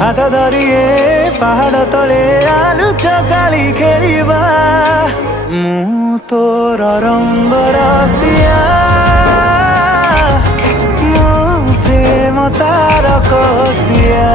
हाथ धरिए पहाड़ तले आलू चकाली खेलिबा मु तोर रंग रसिया मो प्रेम तार कसिया।